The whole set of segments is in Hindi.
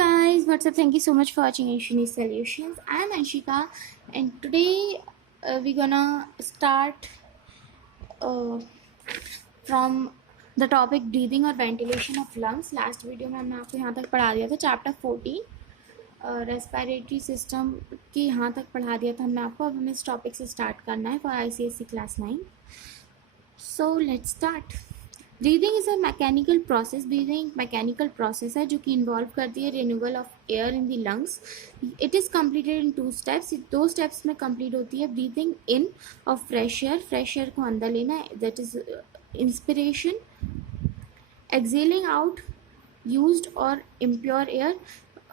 guys, what's up? Thank you so much for watching Ashini Solutions. I'm Anshika, and today we're gonna start from the topic breathing और ventilation of lungs. Last video में हमने आपको यहाँ तक पढ़ा दिया था चैप्टर 14 रेस्पिरेटरी सिस्टम के यहाँ तक पढ़ा दिया था हमने आपको. अब हमें इस टॉपिक से स्टार्ट करना है for ICSE class 9. So let's start. Breathing is a mechanical process. Breathing एक मैकेनिकल प्रोसेस है जो कि इन्वॉल्व करती है renewal of air in the lungs. It is completed in 2 steps. 2 steps में कंप्लीट होती है. Breathing in of fresh air को अंदर लेना है, that is inspiration. Excelling out used और इम्प्योर एयर.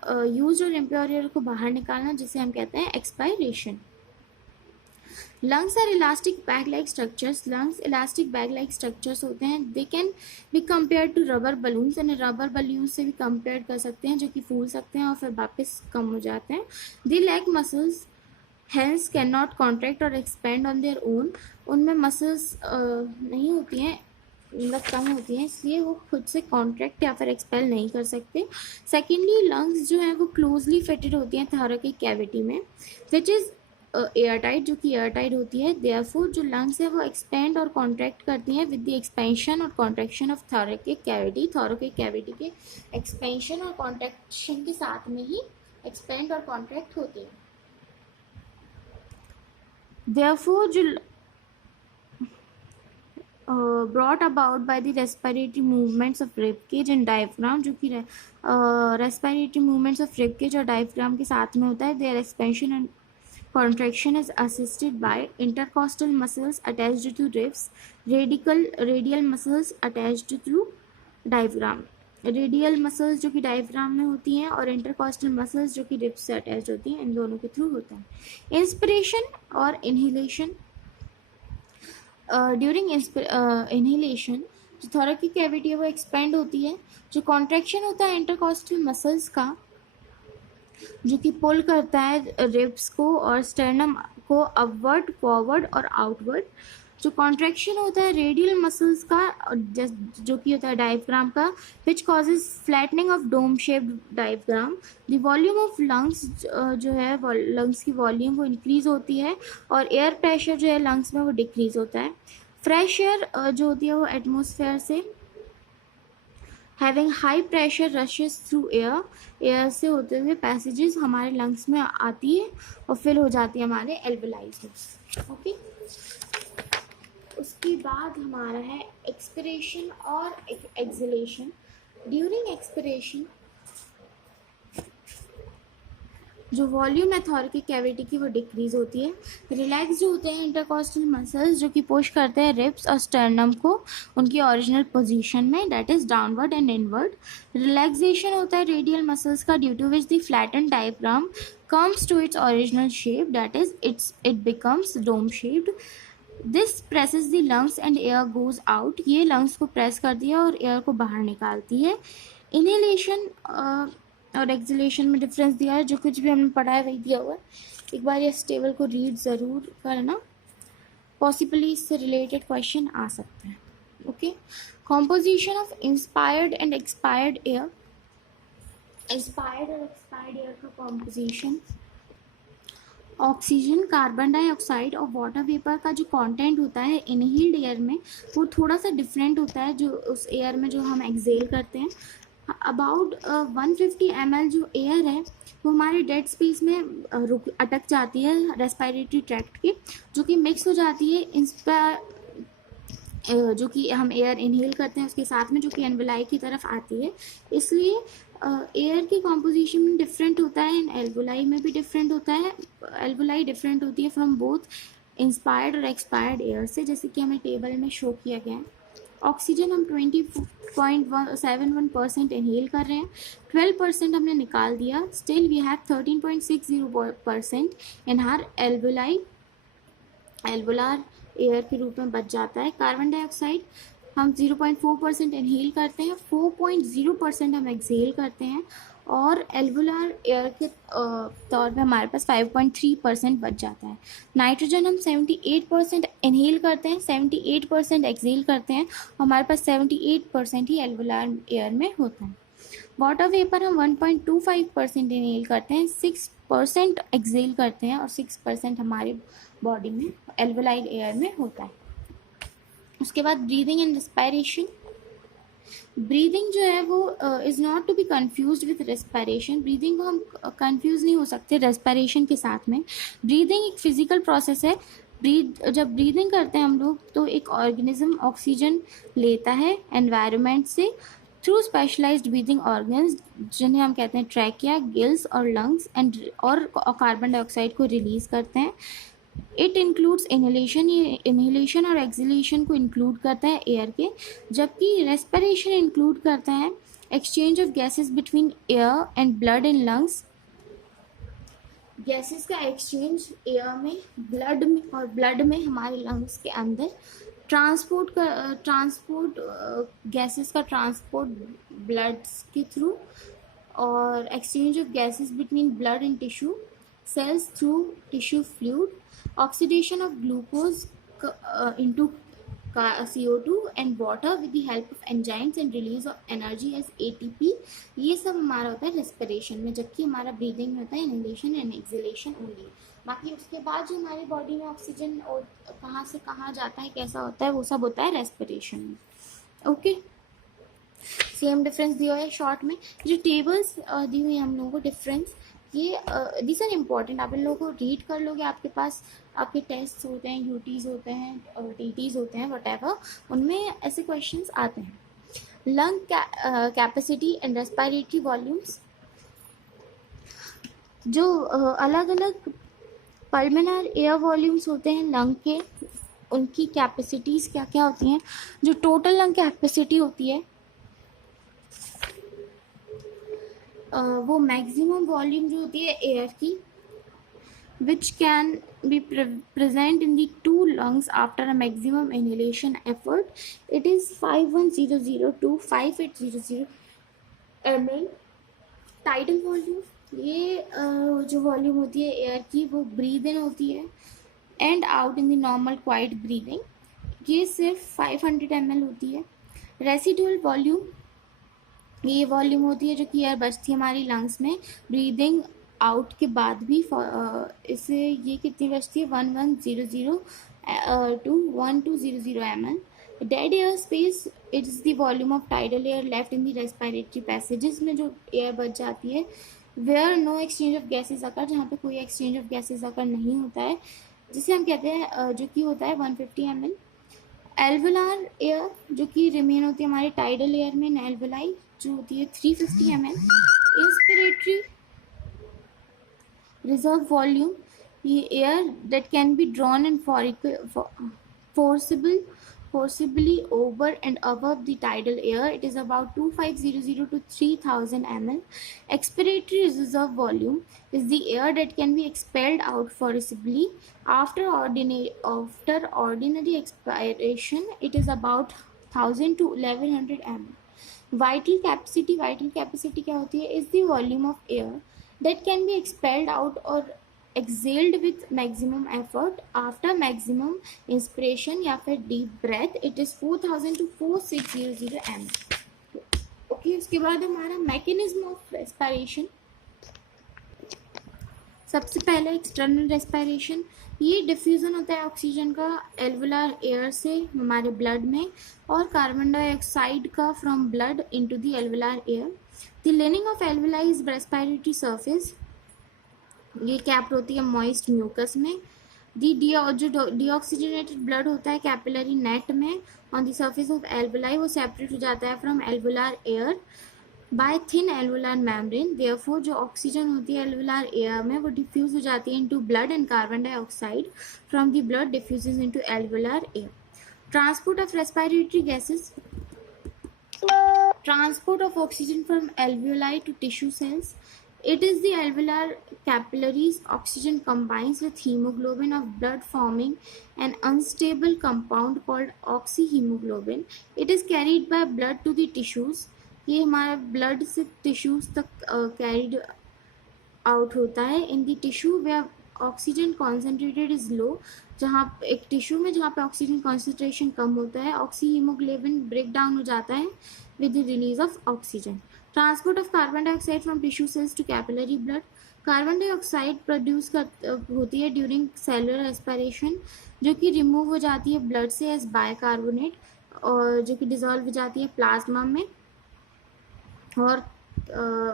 यूज्ड और इम्प्योर एयर को बाहर निकालना जिसे हम कहते हैं expiration. Lungs are elastic bag-like structures. Lungs elastic bag-like structures होते हैं. They can be compared to rubber balloons and rubber balloons से भी compare कर सकते हैं जो कि फूल सकते हैं और फिर वापस कम हो जाते हैं. The leg muscles hence cannot contract or expand on their own. उनमें muscles नहीं होती हैं, मतलब कम होती हैं, इसलिए वो खुद से कॉन्ट्रैक्ट या फिर एक्सपेल नहीं कर सकते. सेकेंडली लंग्स जो है वो क्लोजली फिटेड होती हैं थोरैकिक कैविटी में, विच इज़ एयर टाइट, जो कि एयर टाइट होती है. देयरफॉर जो लंग्स है वो एक्सपेंड और कॉन्ट्रैक्ट करती हैं विद द एक्सपेंशन और कॉन्ट्रैक्शन ऑफ थोरैकिक कैविटी. थोरैकिक कैविटी के एक्सपेंशन और कॉन्ट्रैक्शन के साथ में ही एक्सपेंड और कॉन्ट्रैक्ट होती है. देयरफॉर जो brought about by the respiratory movements of rib cage and diaphragm, जो कि respiratory movements of rib cage और diaphragm के साथ में होता है. Their expansion and contraction is assisted by intercostal muscles attached to ribs, radial muscles attached to diaphragm. Radial muscles जो कि डायफ्राम में होती हैं और इंटरकॉस्टल मसल्स जो कि रिब्स से अटैच होती हैं, इन दोनों के थ्रू होता है. इंस्पिरेशन और इनहेलेशन. ड्यूरिंग इनहेलेशन जो थोरैकिक कैविटी है वो एक्सपेंड होती है. जो कॉन्ट्रैक्शन होता है इंटरकॉस्टल मसल्स का जो कि पुल करता है रिब्स को और स्टर्नम को अपवर्ड, फॉरवर्ड और आउटवर्ड. जो कॉन्ट्रैक्शन होता है रेडियल मसल्स का जो कि होता है डायफ्राम का, which causes flattening of dome shaped diaphragm. The volume of lungs जो है लंग्स की वॉल्यूम वो इंक्रीज होती है और एयर प्रेशर जो है लंग्स में वो डिक्रीज होता है. फ्रेश एयर जो होती है वो एटमोसफेयर से having high pressure rashes through air, air से होते हुए पैसेजेस हमारे लंग्स में आती है और फिल हो जाती है हमारे एल्वेलाई से. ओके, उसके बाद हमारा है एक्सपिरेशन और एक्सहेलेशन. ड्यूरिंग एक्सपिरेशन जो वॉल्यूम है थोरैकिक कैविटी की वो डिक्रीज होती है. रिलैक्स जो होते हैं इंटरकॉस्टल मसल्स जो कि पुश करते हैं रिब्स और स्टर्नम को उनकी ओरिजिनल पोजीशन में, that is downward and inward. Relaxation होता है रेडियल मसल्स का due to which the flatten diaphragm comes to its original shape, that is it becomes dome shaped. This presses the lungs and air goes out. ये लंग्स को प्रेस करती है और एयर को बाहर निकालती है. इनहेलेशन और एक्सहेलेशन में डिफरेंस दिया है, जो कुछ भी हमने पढ़ा है वही दिया हुआ है. एक बार इस टेबल को रीड ज़रूर करना, पॉसिबली इससे रिलेटेड क्वेश्चन आ सकते हैं. Okay, composition of inspired and expired air. Inspired और एक्सपायर्ड एयर का कॉम्पोजिशन, ऑक्सीजन, कार्बन डाइऑक्साइड और वाटर वेपर का जो कंटेंट होता है इनहेल्ड एयर में वो थोड़ा सा डिफरेंट होता है जो उस एयर में जो हम एक्सेल करते हैं. अबाउट 150 ml जो एयर है वो हमारे डेड स्पेस में अटक जाती है रेस्पिरेटरी ट्रैक्ट के, जो कि मिक्स हो जाती है जो कि हम एयर इनहेल करते हैं उसके साथ में, जो कि एल्वेलाई की तरफ आती है. इसलिए एयर की कॉम्पोजिशन में डिफरेंट होता है, एल्वेलाई में भी डिफरेंट होता है. एल्वेलाई डिफरेंट होती है फ्रॉम बोथ इंस्पायर्ड और एक्सपायर्ड एयर से, जैसे कि हमें टेबल में शो किया गया है. ऑक्सीजन हम 20.71% इनहेल कर रहे हैं, 12% हमने निकाल दिया. Still we have 13.60% in our alveolar air के रूप में बच जाता है. कार्बन डाइऑक्साइड हम 0.4% इनहेल करते हैं, 4.0% हम एक्सहेल करते हैं और एल्वुलार एयर के तौर पे हमारे पास 5.3% बच जाता है. नाइट्रोजन हम 78% इनहेल करते हैं, 78% एक्सहेल करते हैं, हमारे पास 78% ही एल्वुलार एयर में होता है. वाटर वेपर हम 1.25% इनहेल करते हैं, 6% एक्सेल करते हैं और 6% हमारे बॉडी में एल्वेलाइल एयर में होता है। उसके बाद ब्रीदिंग एंड रेस्पिरेशन। ब्रीदिंग जो है वो is not to be confuse with respiration. Breathing को हम कन्फ्यूज़ नहीं हो सकते रेस्पिरेशन के साथ में। ब्रीदिंग एक फिजिकल प्रोसेस है। जब ब्रीदिंग करते हैं हम लोग तो एक ऑर्गेनिज्म ऑक्सीजन लेता है एनवायरनमेंट से थ्रू स्पेशलाइज्ड ब्रीदिंग ऑर्गन्स, जिन्हें हम कहते हैं ट्रैकिया, गिल्स और लंग्स, एंड और कार्बन डाइऑक्साइड को रिलीज़ करते हैं। इट इंक्लूड्स इनहेलेशन, ये इनहेलेशन और एक्सहेलेशन को इंक्लूड करता है एयर के, जबकि रेस्पिरेशन इंक्लूड करता है exchange of gases between air and blood in lungs. Gases का एक्सचेंज एयर में, ब्लड में, और ब्लड में हमारे लंग्स के अंदर ट्रांसपोर्ट गैसेस का ट्रांसपोर्ट ब्लड के थ्रू, और exchange of gases between blood and tissue cells through tissue fluid, oxidation of glucose into CO2 and water with the help of enzymes and release of energy as ATP। ये सब हमारा होता है रेस्पिरेशन में, जबकि हमारा ब्रीदिंग में होता है इनहेलेशन एंड एक्सहेलेशन ओनली। बाकी उसके बाद जो हमारे बॉडी में ऑक्सीजन और कहाँ से कहाँ जाता है, कैसा होता है, वो सब होता है रेस्पिरेशन में। ओके, सेम डिफरेंस दिया है शॉर्ट में। जो टेबल्स दी हुई हम लोगों को डिफरेंस, ये दिस आर इम्पॉर्टेंट, आप इन लोगों को रीड कर लोगे, आपके पास आपके टेस्ट होते हैं, यूटीज़ होते हैं, टीटीज़ होते हैं, वटेवर, उनमें ऐसे क्वेश्चंस आते हैं। Lung capacity and respiratory volumes. जो अलग अलग पल्मोनर एयर वॉल्यूम्स होते हैं लंग के, उनकी कैपेसिटीज़ क्या क्या होती हैं। जो टोटल लंग कैपेसिटी होती है वो मैक्सिमम वॉल्यूम जो होती है एयर की, which can be present in the two lungs after a maximum inhalation effort, it is 5100 to 5800 ml। Tidal volume, ये जो वॉल्यूम होती है एयर की वो ब्रीद इन होती है and out in the normal quite breathing, ये सिर्फ 500 ml होती है। रेसिडुअल वॉल्यूम, ये वॉल्यूम होती है जो कि एयर बचती है हमारी लंग्स में ब्रीदिंग आउट के बाद भी, इससे ये कितनी बचती है 1100 to 1200 ml। Dead air space, it is the volume of tidal air left in the respiratory passages, में जो एयर बच जाती है where no exchange of gases occur, जहाँ पे कोई एक्सचेंज ऑफ गैसेज अकर नहीं होता है, जिसे हम कहते हैं जो कि होता है 150 ml। एल्वुलार एयर, जो कि रिमेन होती है हमारे टाइडल एयर में, एल्वुलाई जो होती है 350 ml। इंस्पिरेटरी रिजर्व वॉल्यूम, ये air that can be drawn and forcibly over and above the tidal air, it is about 2500 to 3000 ml। Expiratory reserve volume is the air that can be expelled out forcibly after ordinary expiration, it is about 1000 to 1100 ml। Vital capacity क्या होती है, is the volume of air that can be expelled out or exhaled with maximum effort after maximum inspiration या फिर deep breath, it is 4000 to 4600 ml। Okay, उसके बाद हमारा मैकेनिज्म ऑफ रेस्पिरेशन। सबसे पहले एक्सटर्नल रेस्पिरेशन, ये डिफ्यूज़न होता है ऑक्सीजन का एल्वुलर एयर से हमारे ब्लड में, और कार्बन डाइऑक्साइड का from blood into the alveolar air. The leaning of alveoli is respiratory surface, ये कैप्ड होती है मॉइस्ट म्यूकस में। जो डीऑक्सीजनेटेड ब्लड होता है कैपिलरी नेट में on the surface of alveoli, वो सेपरेट हो जाता है from alveolar air by thin alveolar membrane. Therefore जो ऑक्सीजन होती है एल्वुलर एयर में वो डिफ्यूज हो जाती है into blood, and carbon dioxide from the blood diffuses into alveolar air. Transport of respiratory gases, transport of oxygen from alveoli to tissue cells, it is the alveolar capillaries, oxygen combines with hemoglobin of blood forming an unstable compound called oxyhemoglobin, it is carried by blood to the tissues, ये हमारा ब्लड से टिश्यूज तक कैरिड आउट होता है। In the tissue where oxygen concentrated is low, जहाँ एक टिश्यू में जहाँ पे ऑक्सीजन कॉन्सेंट्रेशन कम होता है, ऑक्सी हीमोग्लोबिन ब्रेक डाउन हो जाता है with the release of oxygen. Transport of carbon dioxide from tissue cells to capillary blood. Carbon dioxide produce होती है ड्यूरिंग सेलुलर रेस्पिरेशन, जो कि रिमूव हो जाती है ब्लड से एज बायकार्बोनेट, और जो कि डिजोल्व हो जाती है प्लाज्मा में और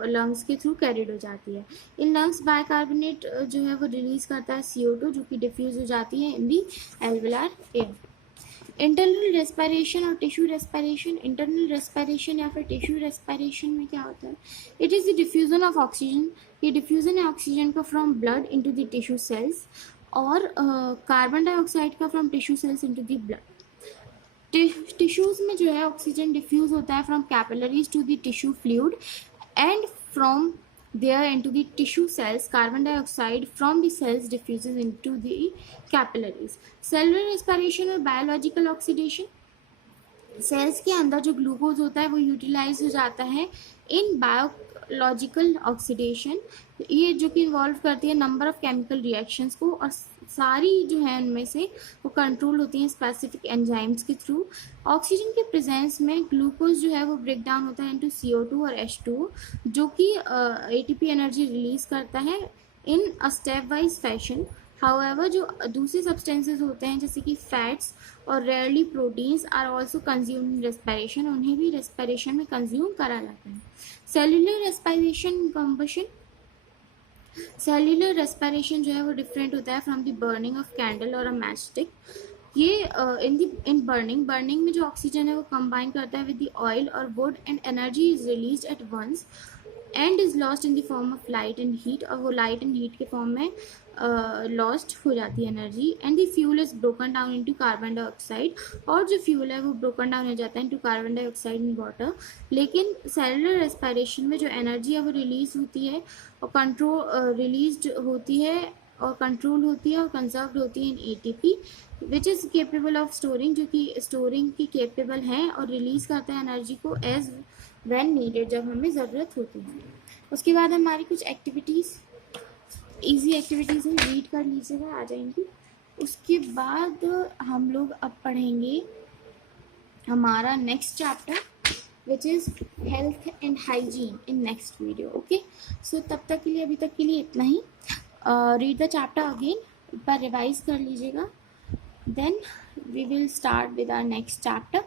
लंग्स के थ्रू कैरिड हो जाती है। इन लंग्स बायकार्बोनेट जो है वो रिलीज करता है CO2, जो कि डिफ्यूज हो जाती है in the alveolar air. Internal respiration और टिश्यू रेस्पिरेशन। इंटरनल रेस्पिरेशन या फिर टिश्यू रेस्पिरेशन में क्या होता है? It is the diffusion of oxygen. ये डिफ्यूजन है ऑक्सीजन का from blood into the tissue cells, और कार्बन डाइऑक्साइड का from tissue cells into the blood. Tissues में जो है ऑक्सीजन डिफ्यूज होता है from capillaries to the tissue fluid, and from there into the tissue cells carbon dioxide from the cells diffuses into the capillaries. Cellular respiration और biological oxidation। सेल्स के अंदर जो ग्लूकोज होता है वो यूटिलाइज हो जाता है इन बायोलॉजिकल ऑक्सीडेशन, ये जो कि इन्वॉल्व करती है नंबर ऑफ केमिकल रिएक्शंस को, और सारी जो है उनमें से वो कंट्रोल होती हैं स्पेसिफिक एंजाइम्स के थ्रू। ऑक्सीजन के प्रेजेंस में ग्लूकोज जो है वो ब्रेक डाउन होता है इनटू CO2 और H2O, जो कि ATP एनर्जी रिलीज करता है in a step wise fashion. However जो दूसरे सब्सटेंसेज होते हैं जैसे कि फैट्स और rarely proteins are also consume in respiration, उन्हें भी रेस्पिरेशन में कंज्यूम करा जाता है। Cellular respiration combustion. Cellular respiration जो है वो डिफरेंट होता है from the burning of candle और अ मैच स्टिक। ये इन बर्निंग में जो ऑक्सीजन है वो कंबाइन करता है विद द ऑयल और wood, and energy is release at once and is lost in the form of light and heat, और वो लाइट एंड हीट के फॉर्म में लॉस्ट हो जाती है energy. And the fuel is broken down into carbon dioxide, और जो फ्यूल है वो ब्रोकन डाउन हो जाता है into carbon dioxide in water. लेकिन सेलुलर रेस्पिरेशन में जो एनर्जी है वो रिलीज होती है और कंट्रोल होती है और कंजर्व्ड होती है इन ATP, which is capable of storing, जो कि स्टोरिंग की केपेबल है, और रिलीज करता है एनर्जी को एज व्हेन नीडेड, जब हमें ज़रूरत होती है। उसके बाद हमारी कुछ एक्टिविटीज़, इजी एक्टिविटीज़ हैं, रीड कर लीजिएगा, आ जाएंगी। उसके बाद हम लोग अब पढ़ेंगे हमारा next chapter, which is health and hygiene, in next video. Okay, so तब तक के लिए, अभी तक के लिए इतना ही। रीड द चैप्टर अगेन, एक बार रिवाइज कर लीजिएगा, then we will start with our next chapter.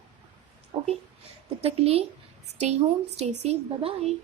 Okay, तब तक के लिए stay home, stay safe, bye bye.